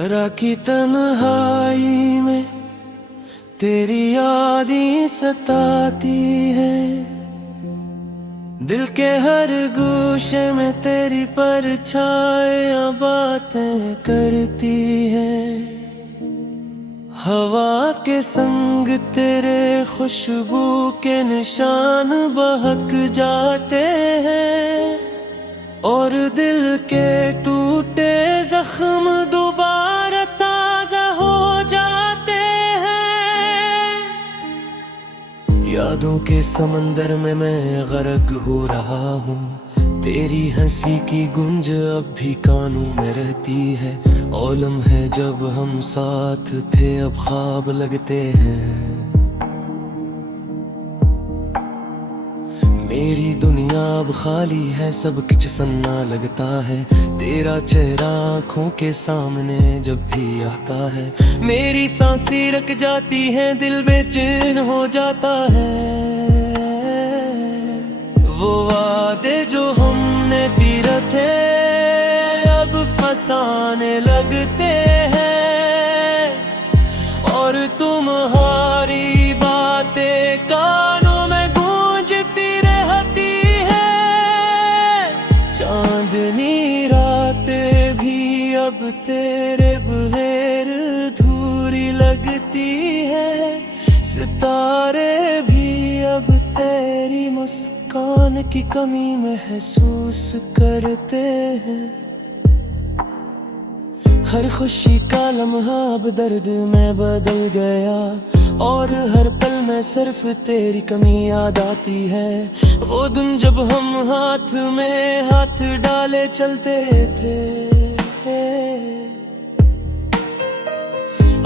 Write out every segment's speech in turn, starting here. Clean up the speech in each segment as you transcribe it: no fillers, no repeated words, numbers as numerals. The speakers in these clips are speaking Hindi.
राखी तन्हाई में तेरी याद ही सताती है। दिल के हर गोशे में तेरी परछाइयां बातें करती है। हवा के संग तेरे खुशबू के निशान बहक जाते हैं और दिल के टूटे जख्म दोबारा ताजा हो जाते हैं। यादों के समंदर में मैं गर्क हो रहा हूँ। तेरी हंसी की गूंज अब भी कानों में रहती है। औलम है जब हम साथ थे अब ख्वाब लगते हैं। मेरी दुनिया अब खाली है, सब कुछ सन्ना लगता है। तेरा चेहरा आँखों के सामने जब भी आता है। मेरी सांसें रुक जाती हैं, दिल बेचैन हो जाता है। वो वादे जो हमने तीर थे अब फसाने लगते हैं और तुम्हारी बातें कानों में गूंजती रहती है। चांदनी रातें भी अब तेरे बगैर अधूरी लगती है। सितारे भी अब तेरी मुस्कान की कमी महसूस करते हैं। हर खुशी का लम्हा अब दर्द में बदल गया और हर पल में सिर्फ तेरी कमी याद आती है। वो दिन जब हम हाथ में हाथ डाले चलते थे।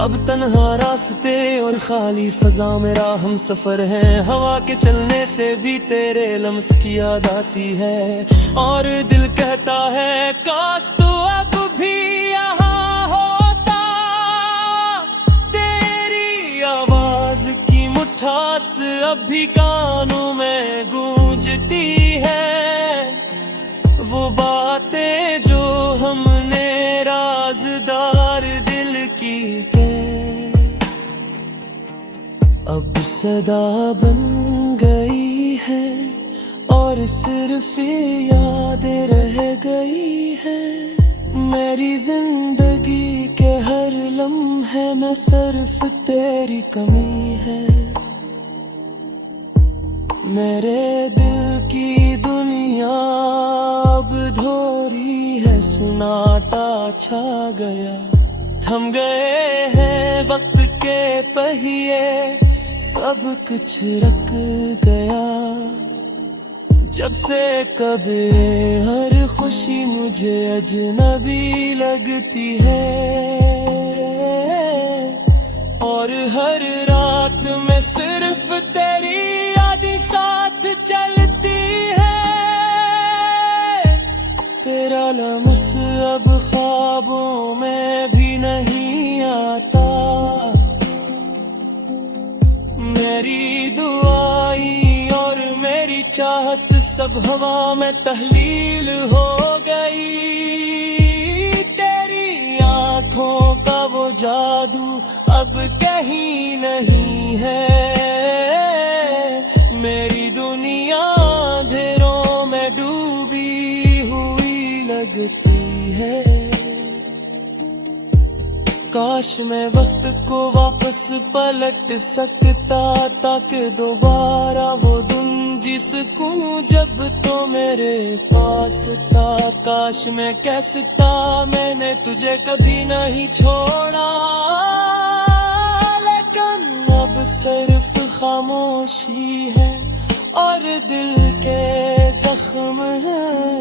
अब तन्हा रास्ते और खाली फजा मेरा हम सफर है। हवा के चलने से भी तेरे लम्स की याद आती है और दिल कहता है काश तू अब भी यहाँ होता। तेरी आवाज की मिठास अब भी कानों में गूंजती है। वो बातें जो हमने राज़दार दिल की अब सदा बन गई है और सिर्फ यादें रह गई है। मेरी जिंदगी के हर लम्हे में सिर्फ तेरी कमी है। मेरे दिल की दुनिया अब अधूरी है, सन्नाटा छा गया। थम गए हैं वक्त के पहिए, सब कुछ रुक गया। जब से कभी हर खुशी मुझे अजनबी लगती है और हर रात में सिर्फ तेरी याद साथ चलती है। तेरा लम्स अब ख्वाबों में भी नहीं आता। मेरी दुआई और मेरी चाहत सब हवा में तहलील हो गई। तेरी आंखों का वो जादू अब कहीं नहीं है। मेरी दुनिया अंधेरों में डूबी हुई लगती है। काश मैं वक्त को वापस पलट सकता ताकि दोबारा वो दिन जी सकूं जब तो मेरे पास था। काश मैं कह सकता मैंने तुझे कभी नहीं छोड़ा, लेकिन अब सिर्फ खामोशी है और दिल के जख्म है।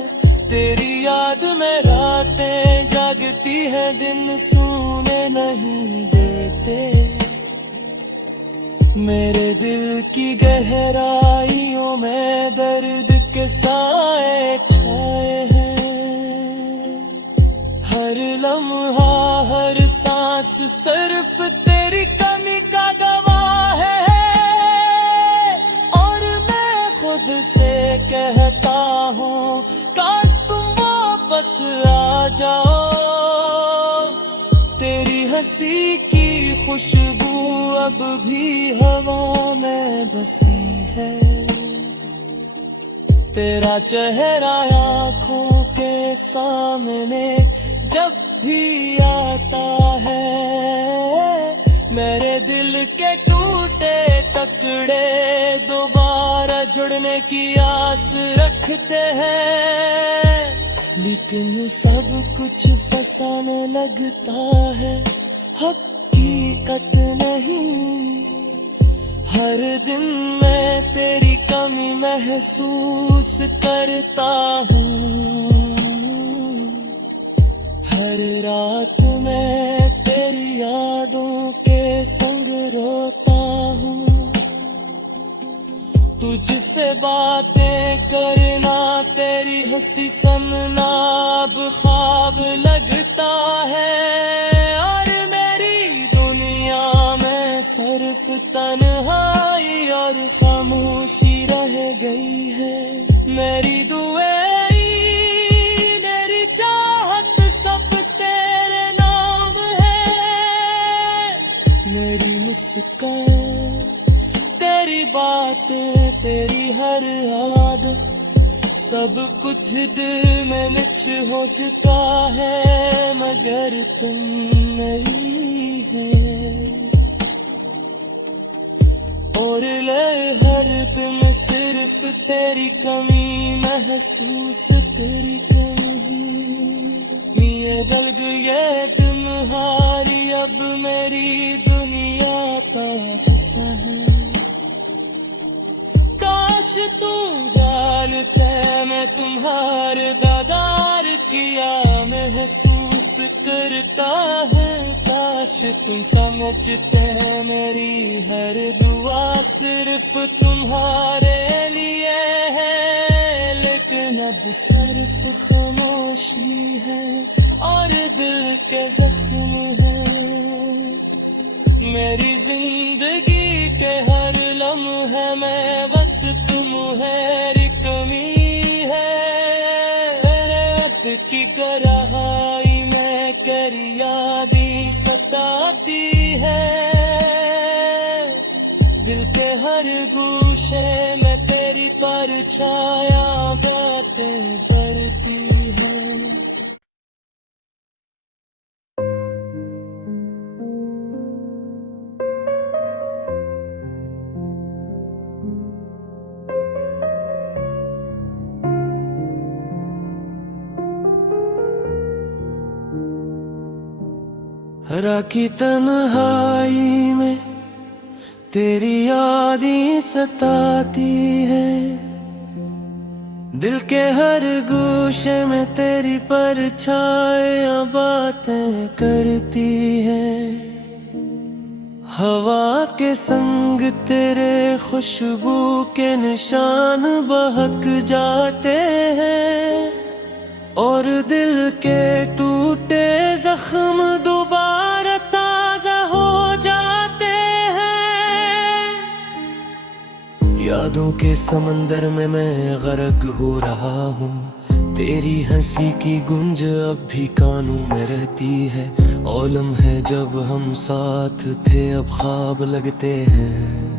तेरी याद में रातें जागती है, दिन सोने नहीं देते। मेरे दिल की गहराइयों में दर्द के साए छाए हैं। हर लम्हा हर सांस सिर्फ तेरी कमी का गवाह है और मैं खुद से कहता हूँ काश तुम वापस आ जाओ। हंसी की खुशबू अब भी हवा में बसी है। तेरा चेहरा आँखों के सामने जब भी आता है, मेरे दिल के टूटे टुकड़े दोबारा जुड़ने की आस रखते हैं। लेकिन सब कुछ फसाने लगता है, हकीकत नहीं। हर दिन मैं तेरी कमी महसूस करता हूँ, हर रात मैं तेरी यादों के संग रोता हूँ। तुझसे बातें करना, तेरी हंसी सुनना अब ख्वाब लगता है। और मेरी दुनिया में सिर्फ तन्हाई और खामोशी रह गई है। मेरी दुआएं, मेरी चाहत सब तेरे नाम है। मेरी मुस्कान, तेरी बातें, तेरी हर आदत, सब कुछ दिल में निच हो चुका है, मगर तुम नहीं है। और हर पे मैं सिर्फ तेरी कमी महसूस, तेरी कमी। ये दल गए दिन हारी, अब मेरी दुनिया का हिस्सा है। काश तू जानते मैं तुम्हारे दादार किया महसूस करता है। काश तुम समझते मेरी हर दुआ सिर्फ तुम्हारे लिए है। लेकिन अब सिर्फ खामोशी है और दिल के जख्म है। मेरी जिंदगी के हर लम्हे में बस तुम्हारी कमी है। रात की गहराई में कर यादें सताती है। दिल के हर गोशे में तेरी परछाया बातें करती है। राखी तन्हाई में तेरी यादें सताती है। दिल के हर गोशे में तेरी परछाइयां बातें करती है। हवा के संग तेरे खुशबू के निशान बहक जाते हैं और दिल के टूटे जख्म दोबारा ताजा हो जाते हैं। यादों के समंदर में मैं गर्क हो रहा हूँ। तेरी हंसी की गूंज अब भी कानों में रहती है। औलम है जब हम साथ थे अब ख्वाब लगते हैं।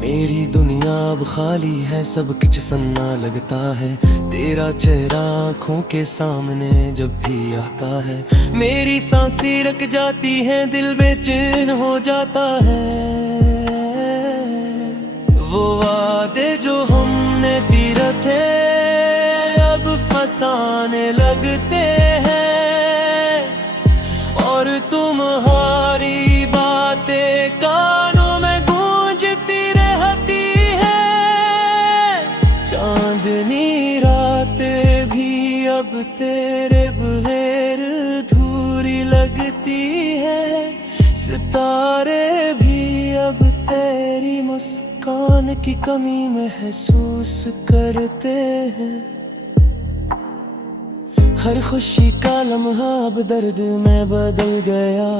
मेरी दुनिया अब खाली है, सब कुछ सन्ना लगता है। तेरा चेहरा आँखों के सामने जब भी आता है। मेरी सांसें रुक जाती हैं, दिल बेचैन हो जाता है। वो वादे जो हमने तीर थे अब फसाने लगते हैं और तुम्हारी बातें कानों में गूंजती रहती है। चांदनी रातें भी अब तेरे बगैर अधूरी लगती है। सितारे भी अब तेरी मुस्कान की कमी महसूस करते हैं। हर खुशी का लम्हा अब दर्द में बदल गया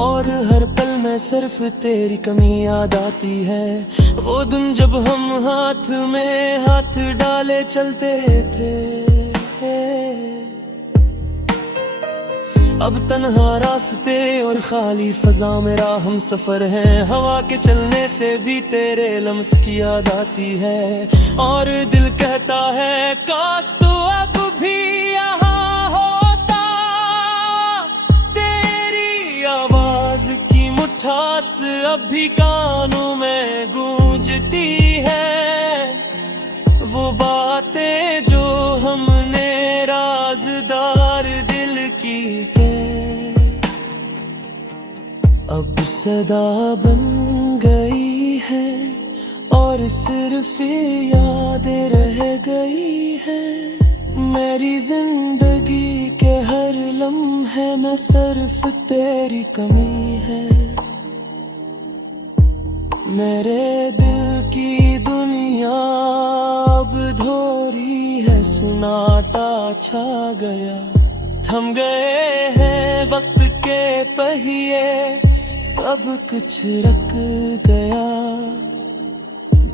और हर पल में सिर्फ तेरी कमी याद आती है। वो दिन जब हम हाथ में हाथ डाले चलते थे। अब तन्हा रास्ते और खाली फजा मेरा हम सफर है। हवा के चलने से भी तेरे लम्स की याद आती है और दिल कहता है काश तू अब भी यहाँ होता। तेरी आवाज की मिठास अब भी कानों में गूंजती है। वो बातें जो हमने राज़दार दिल की अब सदा बन गई है और सिर्फ यादें रह गई है। मेरी जिंदगी के हर लम्हे में सिर्फ तेरी कमी है। मेरे दिल की दुनिया अब अधूरी है, सन्नाटा छा गया। थम गए हैं वक्त के पहिए, सब कुछ रख गया।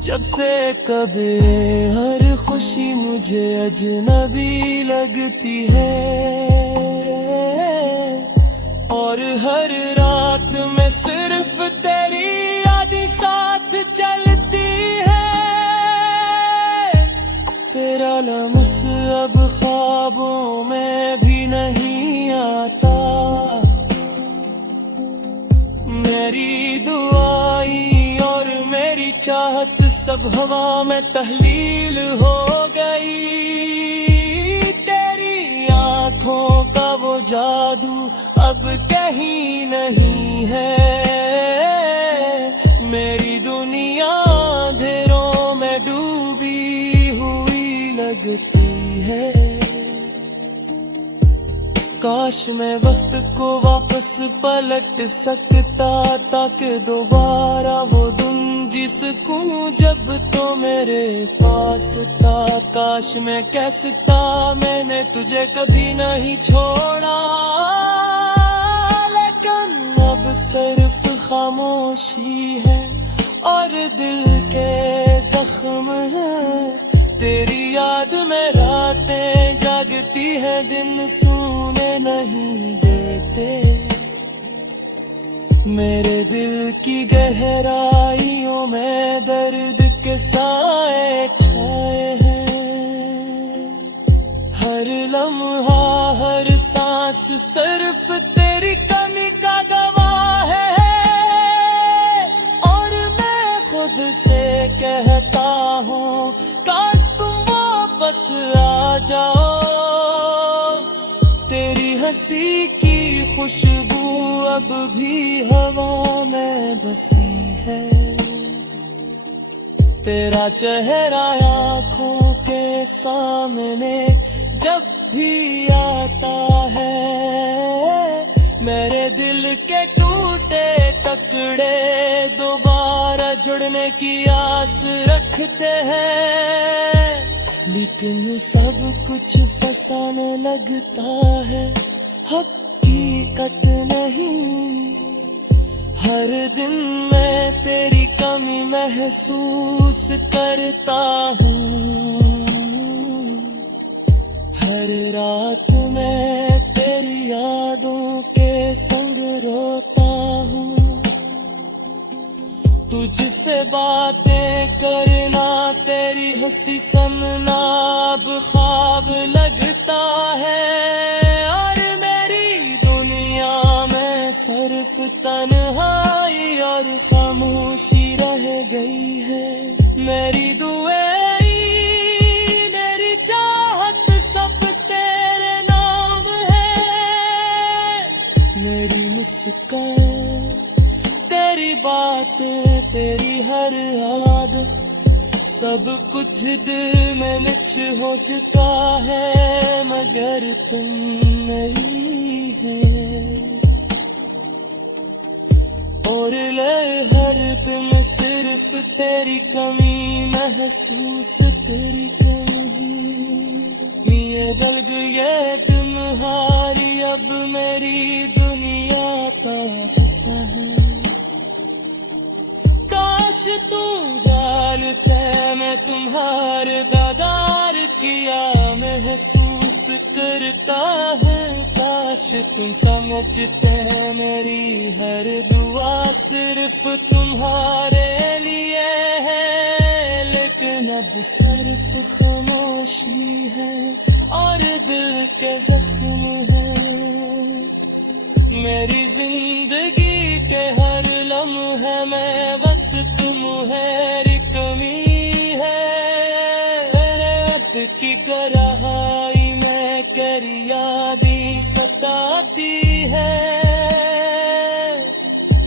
जब से कभी हर खुशी मुझे अजनबी लगती है और हर रात में सिर्फ तेरी यादें साथ चलती है। तेरा लम्स अब ख्वाबों में भी नहीं आता। मेरी दुआई और मेरी चाहत सब हवा में तहलील हो गई। तेरी आंखों का वो जादू अब कहीं नहीं है। मेरी दुनिया अंधेरों में डूबी हुई लगती है। काश मैं वक्त को वापस पलट सकता ताकि दोबारा वो दिन जी सकूं जब तो मेरे पास था। काश मैं कह सकता मैंने तुझे कभी नहीं छोड़ा, लेकिन अब सिर्फ खामोशी है और दिल के जख्म है। तेरी याद में रातें जागती है, दिन सोने नहीं देते। मेरे दिल की गहराइयों में दर्द के साए छाए हैं। हर लम्हा हर सांस सिर्फ तेरी कमी का गवाह है और मैं खुद से कहता हूँ काश तुम वापस आ जाओ। तेरी हंसी की खुशबू अब भी हवा में बसी है। तेरा चेहरा आँखों के सामने जब भी आता है, मेरे दिल के टूटे टुकड़े दोबारा जुड़ने की आस रखते हैं। लेकिन सब कुछ फसाने लगता है, हकीकत नहीं। हर दिन मैं तेरी कमी महसूस करता हूँ। हर रात मैं तेरी यादों के संग रोता हूँ। तुझसे बातें करना तेरी हंसी सुनना अब ख्वाब लगता है और मेरी दुनिया में सिर्फ तन्हाई और खामोशी रह गई है। मेरी दुआएं मेरी चाहत सब तेरे नाम है। मेरी मुस्कान तेरी बातें तेरी हर आदत सब कुछ दिल में निच हो चुका है, मगर तुम नहीं है। और हर पे मैं सिर्फ तेरी कमी महसूस तेरी कमी। ये दल गए दिन हारी अब मेरी दुनिया का हिस्सा है। काश तुम जानते मैं तुम्हारे दादार किया महसूस करता है। काश तुम समझते हैं मेरी हर दुआ सिर्फ तुम्हारे लिए है, लेकिन अब सिर्फ खामोशी है और दिल के जख्म है। मेरी जिंदगी के हर लम्हे में बस तुम्हारी कमी है। रात की गहराई में तेरी यादें सताती है,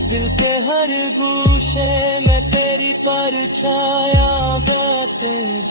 दिल के हर गूशे में तेरी परछाया बातें